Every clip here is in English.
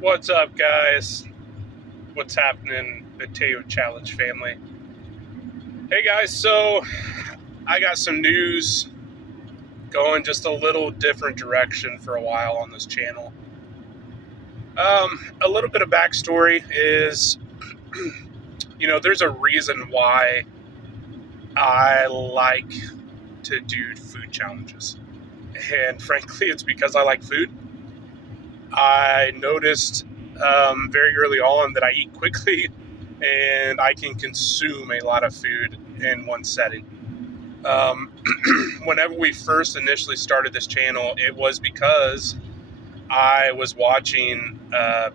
What's up, guys? What's happening, the Teo Challenge family? Hey, guys, so I got some news going just a little different direction for a while on this channel. A little bit of backstory is, there's a reason why I like to do food challenges. And frankly, it's because I like food. I noticed very early on that I eat quickly and I can consume a lot of food in one setting. Whenever we first initially started this channel, it was because I was watching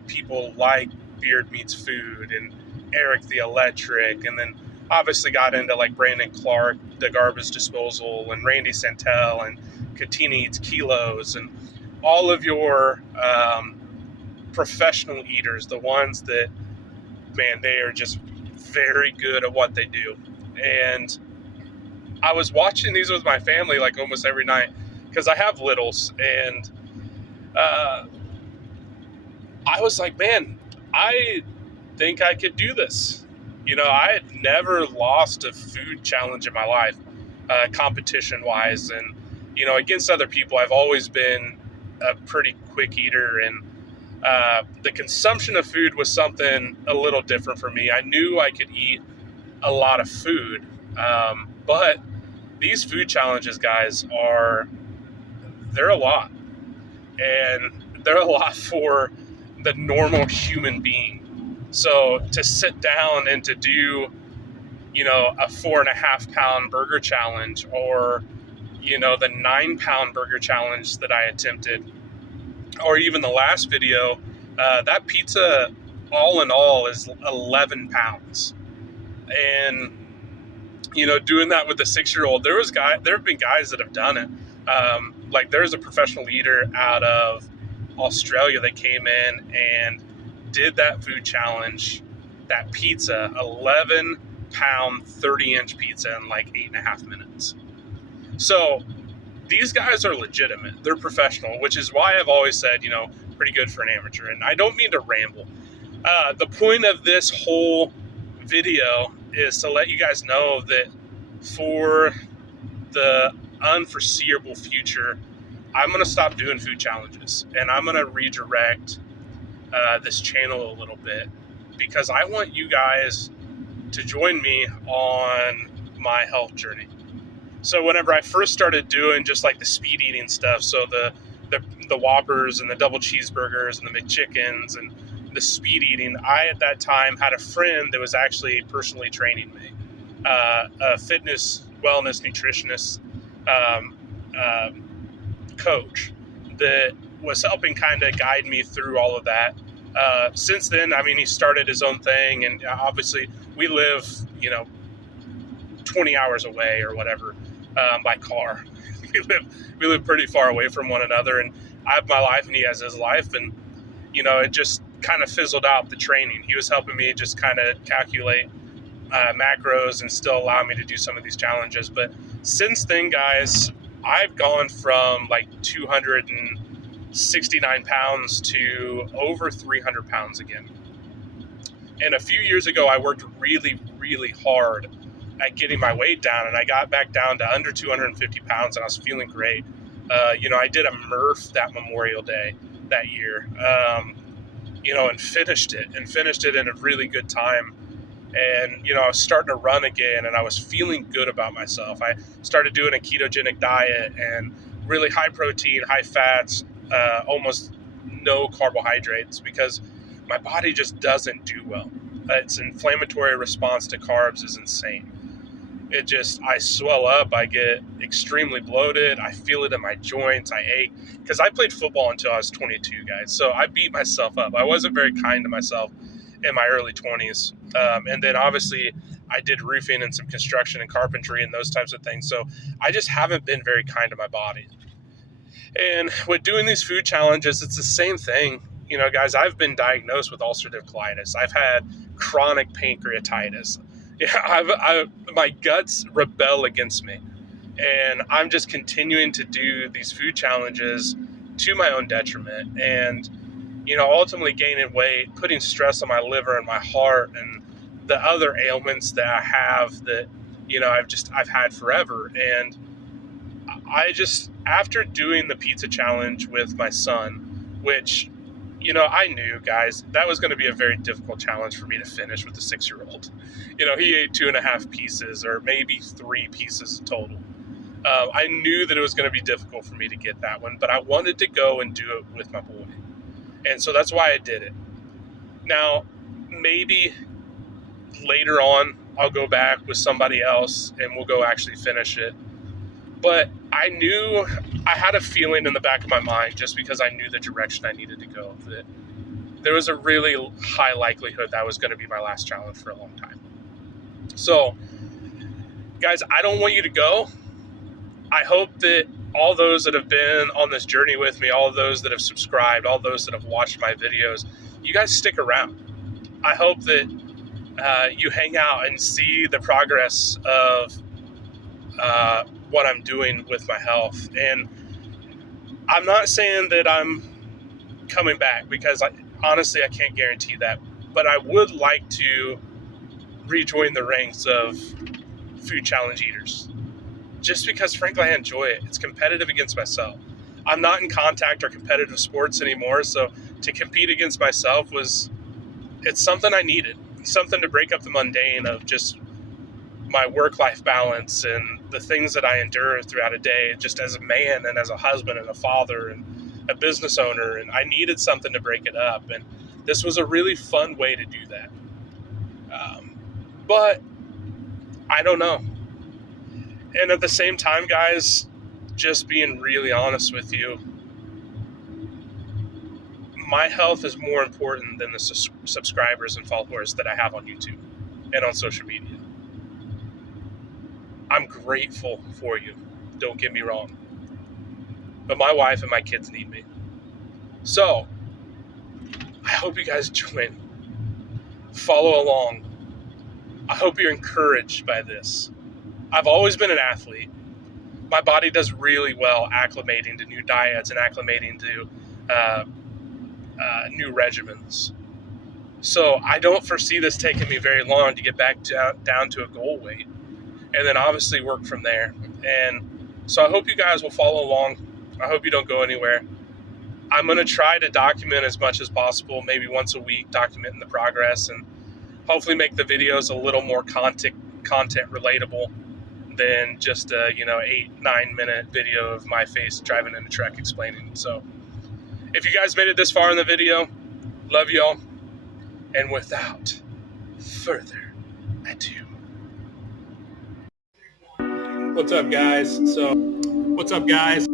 people like Beard Meats Food and Eric the Electric, and then obviously got into like Brandon Clark, the Garbage Disposal, and Randy Santel, and Katina Eats Kilos, and all of your professional eaters, the ones that, man, they are just very good at what they do. And I was watching these with my family like almost every night because I have littles, and I was like, man, I think I could do this. I had never lost a food challenge in my life, competition-wise, and against other people, I've always been a pretty quick eater, and the consumption of food was something a little different for me. I knew I could eat a lot of food, but these food challenges, guys, they're a lot. And they're a lot for the normal human being. So to sit down and to do, a 4.5 pound burger challenge, or, the 9-pound burger challenge that I attempted, or even the last video, that pizza all in all is 11 pounds. And, doing that with a 6-year-old, there have been guys that have done it. Like there's a professional eater out of Australia that came in and did that food challenge, that pizza, 11 pound, 30-inch pizza in like 8.5 minutes. So these guys are legitimate. They're professional, which is why I've always said, pretty good for an amateur. And I don't mean to ramble. The point of this whole video is to let you guys know that for the unforeseeable future, I'm going to stop doing food challenges, and I'm going to redirect this channel a little bit, because I want you guys to join me on my health journey. So whenever I first started doing just like the speed eating stuff, so the Whoppers and the double cheeseburgers and the McChickens and the speed eating, I at that time had a friend that was actually personally training me, a fitness, wellness, nutritionist coach that was helping kind of guide me through all of that. Since then, he started his own thing, and obviously we live, 20 hours away or whatever, by car. We live pretty far away from one another, and I have my life and he has his life, and it just kind of fizzled out the training. He was helping me just kind of calculate macros and still allow me to do some of these challenges. But since then, guys, I've gone from like 269 pounds to over 300 pounds again. And a few years ago, I worked really, really hard at getting my weight down, and I got back down to under 250 pounds, and I was feeling great. I did a Murph that Memorial Day that year, and finished it in a really good time. And, I was starting to run again, and I was feeling good about myself. I started doing a ketogenic diet and really high protein, high fats, almost no carbohydrates, because my body just doesn't do well. Its inflammatory response to carbs is insane. I swell up, I get extremely bloated, I feel it in my joints, I ache, because I played football until I was 22, guys. So I beat myself up. I wasn't very kind to myself in my early 20s. And then obviously I did roofing and some construction and carpentry and those types of things. So I just haven't been very kind to my body. And with doing these food challenges, it's the same thing. Guys, I've been diagnosed with ulcerative colitis. I've had chronic pancreatitis. Yeah, my guts rebel against me. And I'm just continuing to do these food challenges to my own detriment. And ultimately gaining weight, putting stress on my liver and my heart and the other ailments that I have that, I've had forever. And after doing the pizza challenge with my son, which, I knew, guys, that was going to be a very difficult challenge for me to finish with the 6-year-old. He ate 2.5 pieces or maybe 3 pieces total. I knew that it was going to be difficult for me to get that one, but I wanted to go and do it with my boy. And so that's why I did it. Now, maybe later on, I'll go back with somebody else and we'll go actually finish it. But I had a feeling in the back of my mind, just because I knew the direction I needed to go, that there was a really high likelihood that was going to be my last challenge for a long time. So, guys, I don't want you to go. I hope that all those that have been on this journey with me, all those that have subscribed, all those that have watched my videos, you guys stick around. I hope that you hang out and see the progress of what I'm doing with my health. And I'm not saying that I'm coming back, because honestly, I can't guarantee that. But I would like to rejoin the ranks of food challenge eaters, just because, frankly, I enjoy it. It's competitive against myself. I'm not in contact or competitive sports anymore, so to compete against myself it's something I needed, something to break up the mundane of just my work-life balance and the things that I endure throughout a day, just as a man and as a husband and a father and a business owner. And I needed something to break it up. And this was a really fun way to do that. But I don't know. And at the same time, guys, just being really honest with you, my health is more important than the subscribers and followers that I have on YouTube and on social media. I'm grateful for you, don't get me wrong, but my wife and my kids need me. So I hope you guys join, follow along. I hope you're encouraged by this. I've always been an athlete. My body does really well acclimating to new diets and acclimating to new regimens. So I don't foresee this taking me very long to get back down to a goal weight, and then obviously work from there. And so I hope you guys will follow along. I hope you don't go anywhere. I'm going to try to document as much as possible, maybe once a week, documenting the progress, and hopefully make the videos a little more content relatable than just a 8-9 minute video of my face driving in a truck explaining. So if you guys made it this far in the video, love y'all. And without further ado, what's up, guys? What's up, guys?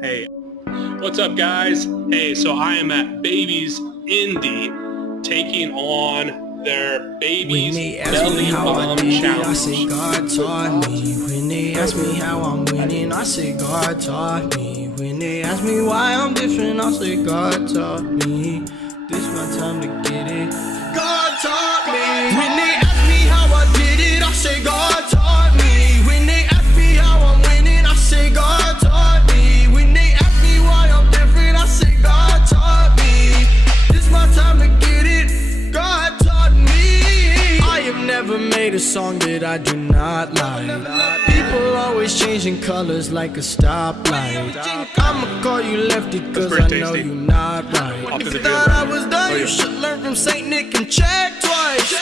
Hey, what's up, guys? Hey, so I am at Babies Indy taking on their Babies Belly Bomb Challenge. I say God taught me. When they ask me how I'm winning, I say God taught me. When they ask me why I'm different, I say God taught me. This my time to get it. God taught me. When they ask me how I did it, I say God taught me. When they ask me how I'm winning, I say God taught me. When they ask me why I'm different, I say God taught me. This my time to get it. God taught me. I have never made a song that I do not like. People always changing colors like a stoplight. I'ma call you lefty cause I know you not right. If you thought I was done, you should learn from Saint Nick and check twice.